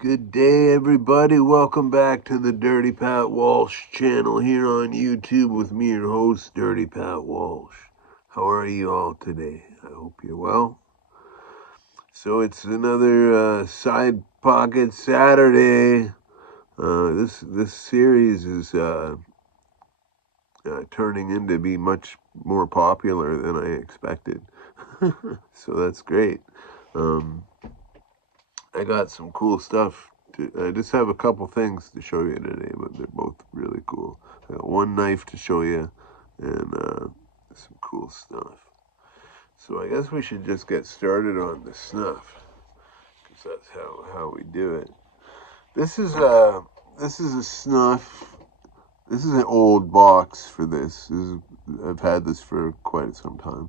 Good day, everybody. Welcome back to the Dirty Pat Walsh channel here on YouTube with me, your host, Dirty Pat Walsh. How are you all today? I hope you're well. So it's another Side Pocket Saturday. This series is turning into be much more popular than I expected. So that's great. I got some cool stuff. I just have a couple things to show you today, but they're both really cool. I got one knife to show you and some cool stuff. So I guess we should just get started on the snuff, because that's how we do it. This is a snuff. This is an old box for this. I've had this for quite some time.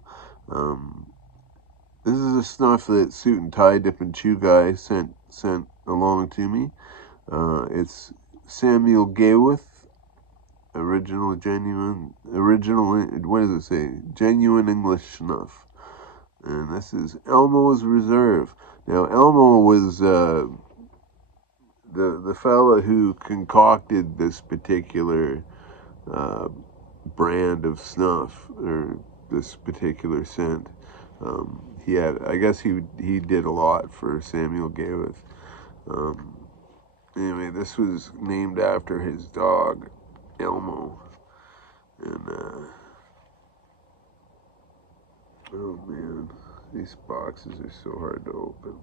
This is a snuff that Suit and Tie Dip and Chew guy sent along to me. It's Samuel Gayworth, original, what does it say? Genuine English snuff. And this is Elmo's Reserve. Now, Elmo was the fella who concocted this particular brand of snuff, or this particular scent. I guess he did a lot for Samuel Gayworth. Anyway, this was named after his dog, Elmo. And, oh man, these boxes are so hard to open.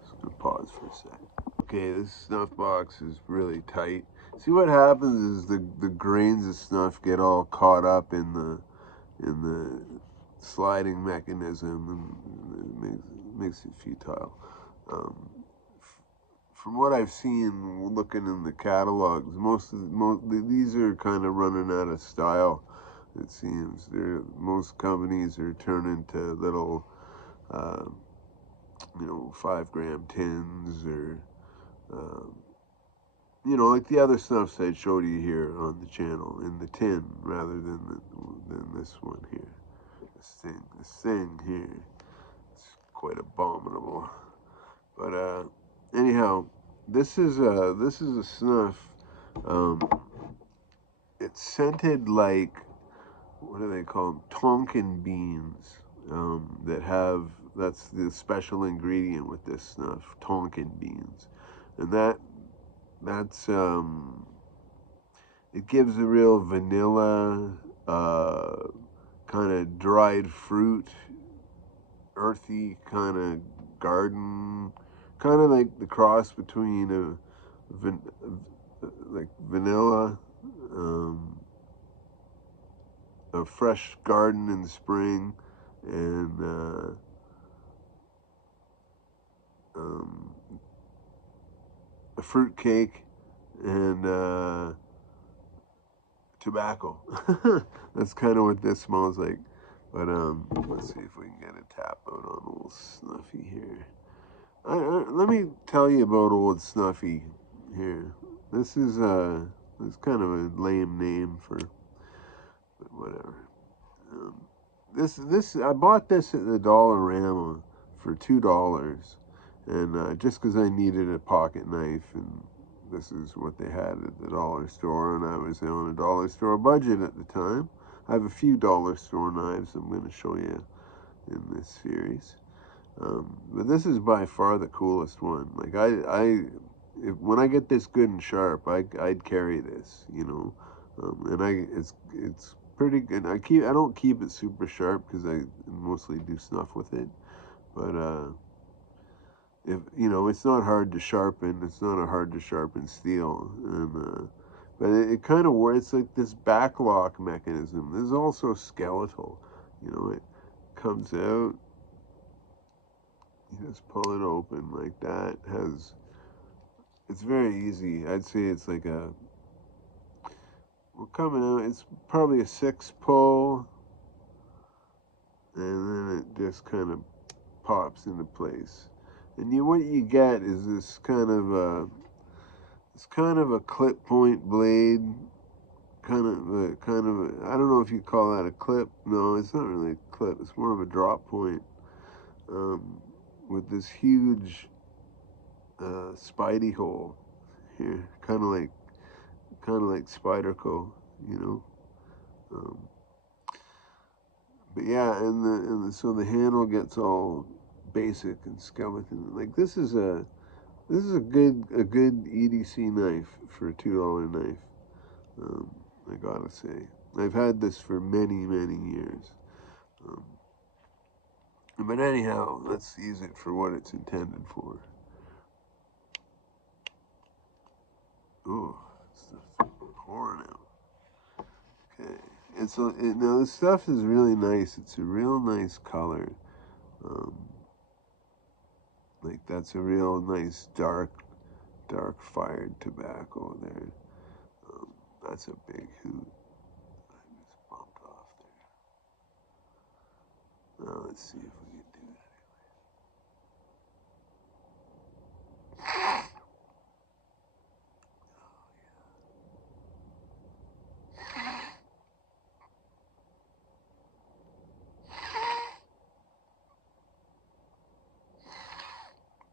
Just gonna pause for a second. Okay, this snuff box is really tight. See, what happens is the grains of snuff get all caught up in the sliding mechanism, and it makes it futile. From what I've seen, looking in the catalogs, these are kind of running out of style. It seems most companies are turning to little, 5-gram tins, or like the other snuffs I showed you here on the channel, in the tin, rather than this one here. This thing here, it's quite abominable. But anyhow, this is a snuff. It's scented like, what do they call them? Tonkin beans. That's the special ingredient with this snuff, Tonkin beans, and that's it gives a real vanilla, kind of dried fruit, earthy kind of garden, kind of like the cross between like vanilla, a fresh garden in the spring, and a fruit cake, and tobacco. That's kind of what this smells like. But let's see if we can get a tap out on old Snuffy here. Let me tell you about old Snuffy here. This is kind of a lame name for, but whatever. This I bought this at the Dollarama for $2, and just because I needed a pocket knife, and this is what they had at the dollar store, and I was on a dollar store budget at the time. I have a few dollar store knives I'm going to show you in this series, but this is by far the coolest one. Like when I get this good and sharp, I'd carry this, and it's pretty good. I don't keep it super sharp because I mostly do snuff with it, but if it's not hard to sharpen. It's not a hard to sharpen steel, and but it kind of works. It's like this backlock mechanism. This is also skeletal. It comes out. You just pull it open like that. It's very easy. I'd say it's like coming out. It's probably a 6 pull, and then it just kind of pops into place. And what you get is this kind of a clip point blade, kind of I don't know if you call that a clip. No, it's not really a clip. It's more of a drop point. this huge spidey hole here, kind of like Spyderco, you know. Um, but yeah, so the handle gets all basic and skeleton. Like this is a good EDC knife for a $2 knife. Um, I gotta say, I've had this for many years. Um, but anyhow, let's use it for what it's intended for. Ooh, stuff's pouring out. Okay, and so now this stuff is really nice. It's a real nice color. Um, like that's a real nice dark fired tobacco there. Um, that's a big hoot. I just bumped off there. Now let's see if we can do it.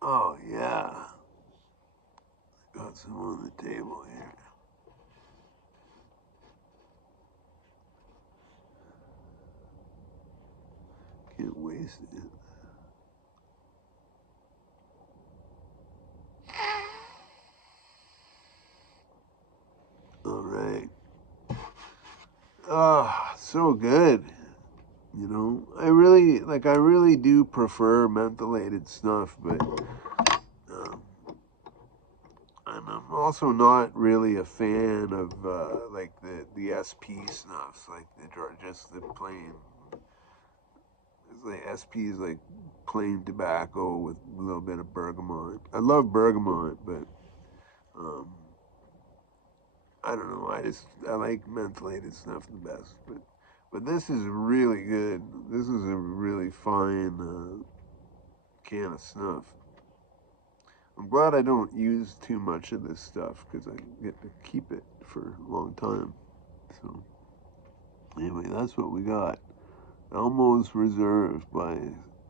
Oh yeah, got some on the table here. Can't waste it. All right. Ah, so good. You know, I really do prefer mentholated snuff, but um, I'm also not really a fan of like the SP snuffs, like just the plain. It's like SP is like plain tobacco with a little bit of bergamot. I love bergamot, but um, I don't know. I like mentholated snuff the best, but this is really good. This is a really fine can of snuff. I'm glad I don't use too much of this stuff because I get to keep it for a long time. So anyway, that's what we got. Elmo's Reserve by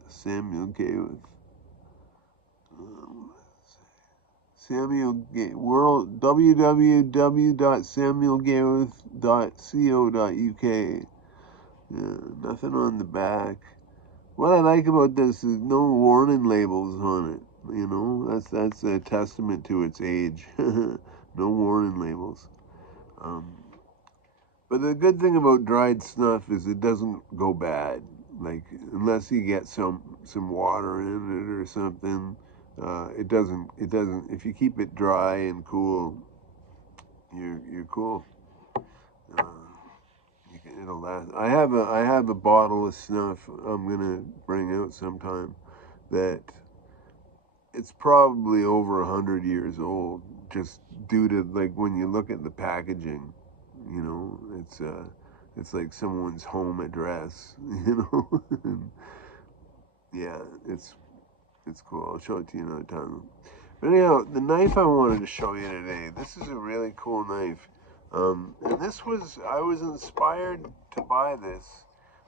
Samuel Gawith. Um, Samuel Gay World www.samuelgawith.co.uk. Yeah, nothing on the back. What I like about this is no warning labels on it. You know, that's a testament to its age. No warning labels. Um, but the good thing about dried snuff is it doesn't go bad. Like unless you get some water in it or something, it doesn't. It doesn't. If you keep it dry and cool, you're cool. Uh, it'll last. I have a bottle of snuff I'm gonna bring out sometime that it's probably over 100 years old, just due to like when you look at the packaging, you know, it's like someone's home address, you know. Yeah, it's cool. I'll show it to you another time. But anyhow, the knife I wanted to show you today. This is a really cool knife, and I was inspired to buy this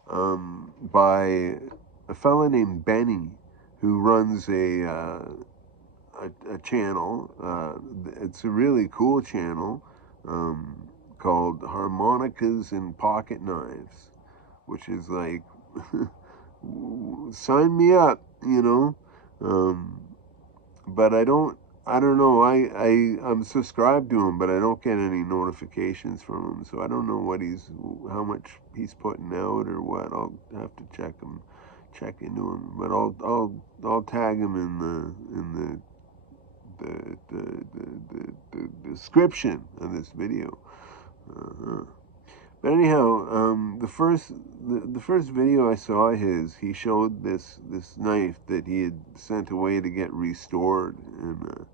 by a fella named Benny, who runs a channel. It's a really cool channel called Harmonicas and Pocket Knives, which is like, sign me up, you know. Um, but I don't know. I'm subscribed to him, but I don't get any notifications from him, so I don't know how much he's putting out or what. I'll have to check into him. But I'll tag him the description of this video. Uh-huh. But anyhow, the first video I saw he showed this knife that he had sent away to get restored, and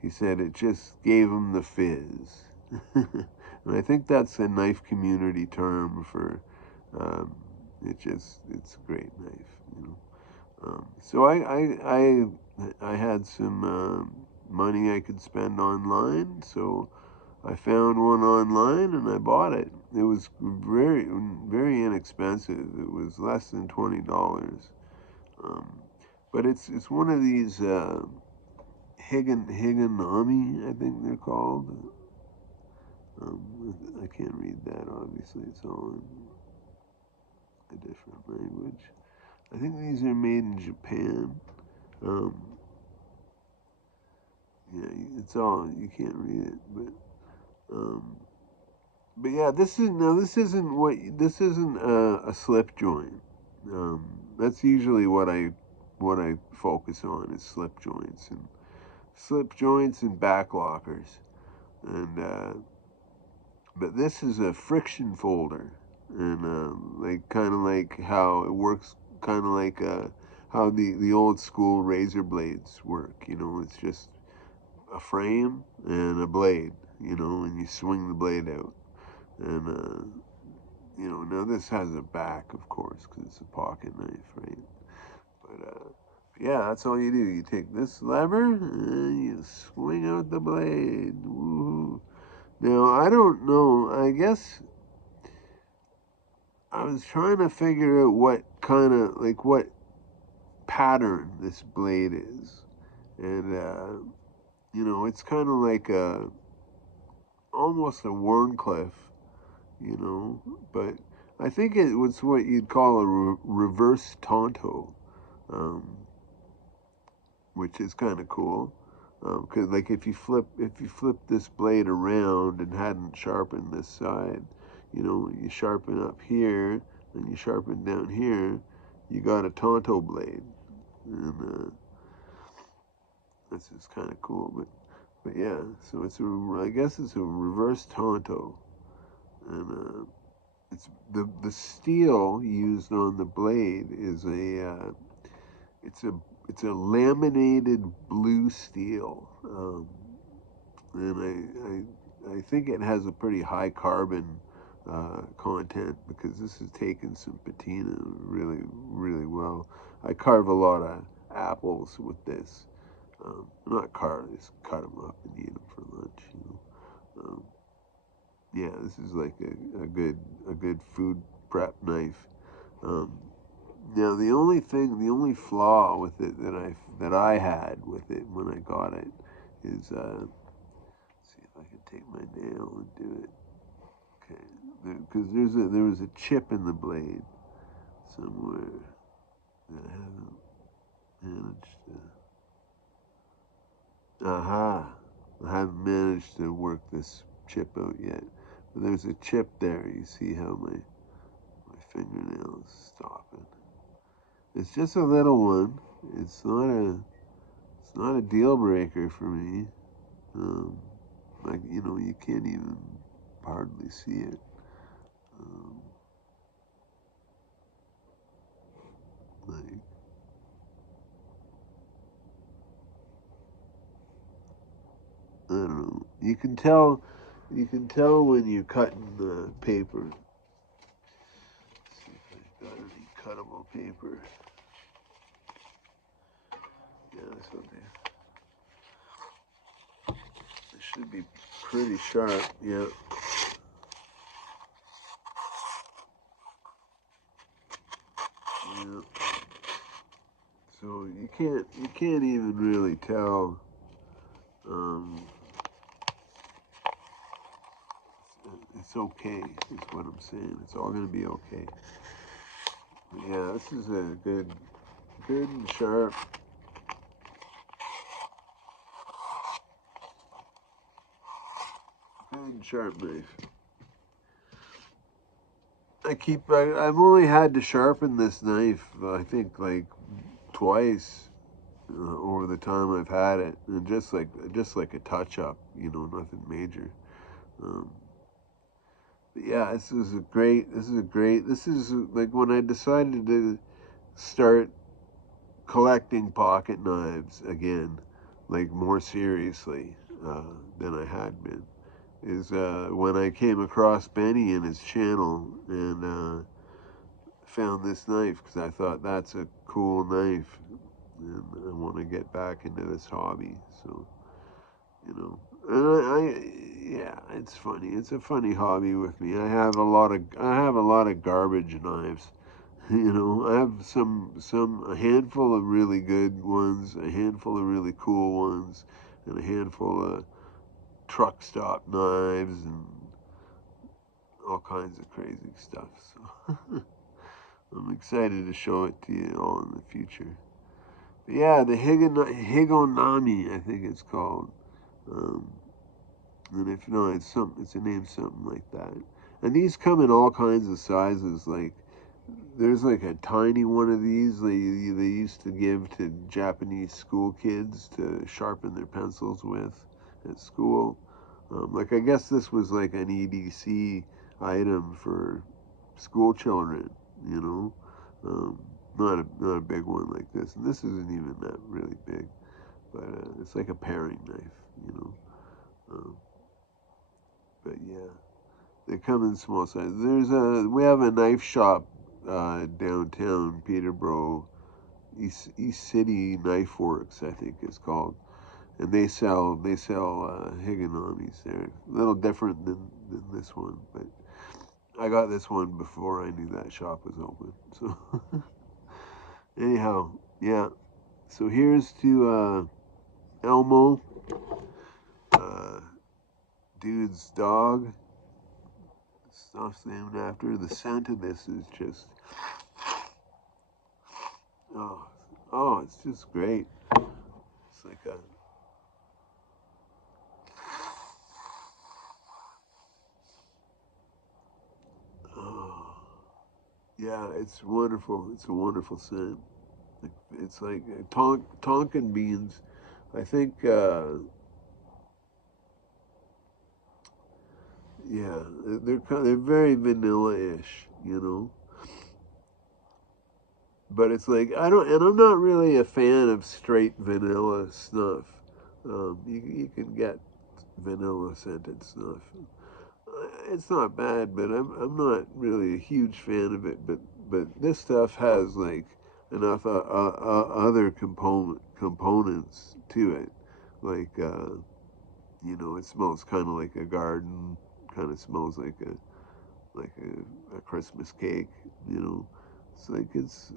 he said it just gave him the fizz. And I think that's a knife community term for um, it's a great knife, you know. So I had some money I could spend online, so I found one online and I bought it. It was very inexpensive. It was less than $20. Um, but it's one of these Higanami, I think they're called. I can't read that, obviously. It's all in a different language. I think these are made in Japan. Um, yeah, it's all, you can't read it, um, but yeah, this isn't a slip joint. That's usually what I focus on is slip joints and back lockers, and but this is a friction folder, and like kind of like how it works, kind of like how the old school razor blades work. You know, it's just a frame and a blade. You know, and you swing the blade out, and you know, now this has a back, of course, because it's a pocket knife, right? But yeah, that's all you do. You take this lever and you swing out the blade. Woo-hoo. Now, I don't know. I guess I was trying to figure out what kind of, like, what pattern this blade is. And, you know, it's kind of like almost a Warncliffe, you know, but I think it was what you'd call a reverse Tonto, um, which is kind of cool. Because like if you flip this blade around and hadn't sharpened this side, you know, you sharpen up here and you sharpen down here, you got a Tonto blade, and this is kind of cool. But yeah, so I guess it's a reverse Tonto, and it's the steel used on the blade is it's a it's a laminated blue steel, and I think it has a pretty high carbon content because this has taken some patina really well. I carve a lot of apples with this. Not carve, just cut them up and eat them for lunch. You know. Yeah, this is like a good food prep knife. Um, Now the only flaw with it that I had with it when I got it is see if I can take my nail and do it. Okay, because there was a chip in the blade somewhere that I haven't managed to. Aha! I haven't managed to work this chip out yet. But there's a chip there. You see how my fingernail is stopping. It's just a little one. It's not a it's not a deal breaker for me. Um, like you know, you can't even hardly see it. Um, like I don't know. You can tell when you're cutting the paper. Let's see if I got any cuttable paper. Yeah, this will be. It should be pretty sharp. Yeah. Yeah. So you can't even really tell. Um, it's okay, is what I'm saying. It's all gonna be okay. But yeah, this is a good and sharp, good and sharp knife. I've only had to sharpen this knife, I think like twice over the time I've had it, and just like a touch up, you know, nothing major. Um, but yeah, this is like when I decided to start collecting pocket knives again, like more seriously than I had been, is when I came across Benny and his channel and found this knife because I thought that's a cool knife and I want to get back into this hobby. So, you know, yeah, it's funny. It's a funny hobby with me. I have a lot of garbage knives. You know, I have a handful of really good ones, a handful of really cool ones, and a handful of truck stop knives and all kinds of crazy stuff. So I'm excited to show it to you all in the future. But yeah, the Higonami, I think it's called. Um, and if not, it's a name something like that. And these come in all kinds of sizes. Like there's like a tiny one of these they used to give to Japanese school kids to sharpen their pencils with at school. Like I guess this was like an EDC item for school children, you know. Um, not a big one like this, and this isn't even that really big, but it's like a paring knife, you know. Um, but yeah, they come in small size. We have a knife shop downtown Peterborough, East City Knife Works, I think it's called, and they sell Higanomis. They're a little different than this one, but I got this one before I knew that shop was open. So anyhow, yeah. So here's to Elmo, uh, dude's dog. Stuff's named after. The scent of this is just oh it's just great. It's like a oh yeah, it's wonderful. It's a wonderful scent. It's like Tonkin beans. I think yeah, they're very vanilla-ish, you know. But it's like I'm not really a fan of straight vanilla snuff. You can get vanilla scented snuff. It's not bad, but I'm not really a huge fan of it. But this stuff has like enough other components to it, like it smells kind of like a garden, kind of smells like a Christmas cake, you know. It's like it's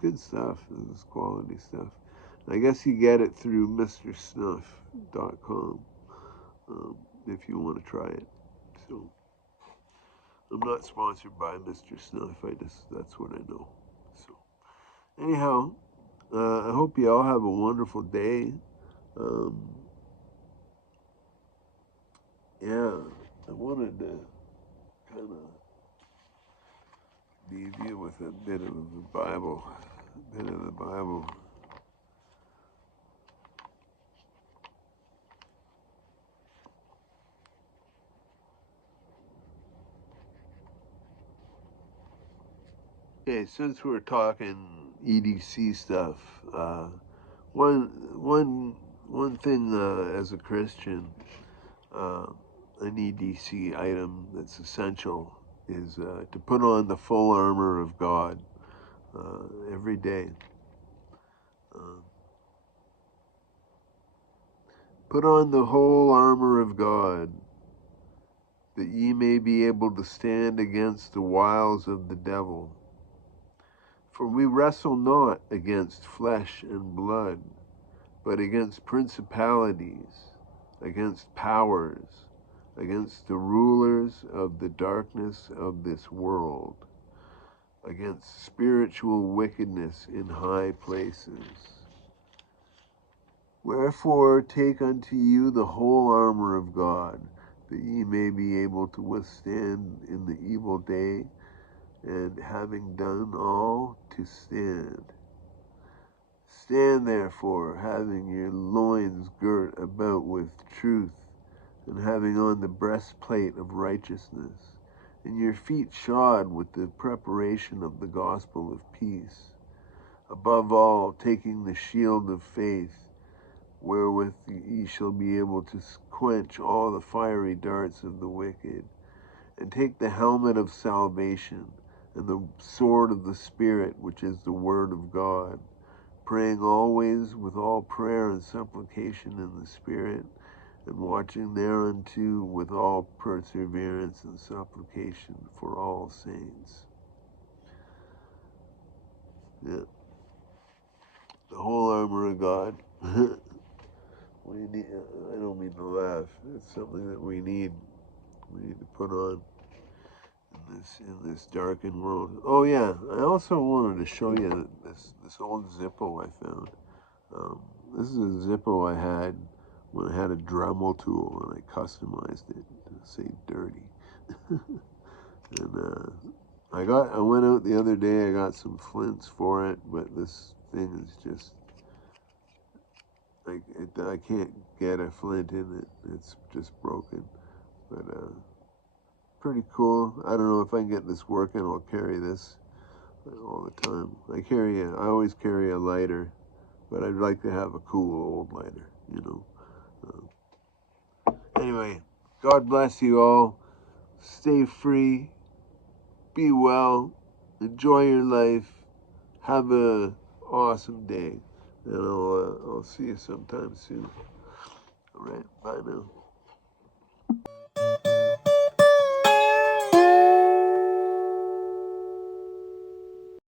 good stuff. It's quality stuff. I guess you get it through MrSnuff.com um, if you want to try it. So I'm not sponsored by Mr. Snuff. That's what I know. So anyhow, I hope you all have a wonderful day. Um, yeah, I wanted to kind of leave you with a bit of the Bible, a bit of the Bible. Okay, since we're talking EDC stuff, one one one thing as a Christian, uh, an EDC item that's essential is to put on the full armor of God every day. Uh, Put on the whole armor of God, that ye may be able to stand against the wiles of the devil. For we wrestle not against flesh and blood, but against principalities, against powers, against the rulers of the darkness of this world, against spiritual wickedness in high places. Wherefore take unto you the whole armor of God, that ye may be able to withstand in the evil day, and having done all, to stand. Stand therefore, having your loins girt about with truth, and having on the breastplate of righteousness, and your feet shod with the preparation of the gospel of peace. Above all, taking the shield of faith, wherewith ye shall be able to quench all the fiery darts of the wicked, and take the helmet of salvation, and the sword of the Spirit, which is the word of God, praying always with all prayer and supplication in the Spirit, and watching thereunto with all perseverance and supplication for all saints. Yeah. The whole armor of God. We need, I don't mean to laugh. It's something that we need. We need to put on in this darkened world. Oh yeah, I also wanted to show you this old Zippo I found. This is a Zippo I had when I had a Dremel tool and I customized it to say dirty. And I went out the other day. I got some flints for it, but this thing is just I can't get a flint in it. It's just broken. But pretty cool. I don't know if I can get this working. I'll carry this all the time. I always carry a lighter, but I'd like to have a cool old lighter, you know. Anyway, God bless you all. Stay free. Be well. Enjoy your life. Have a awesome day. And I'll see you sometime soon. All right. Bye now.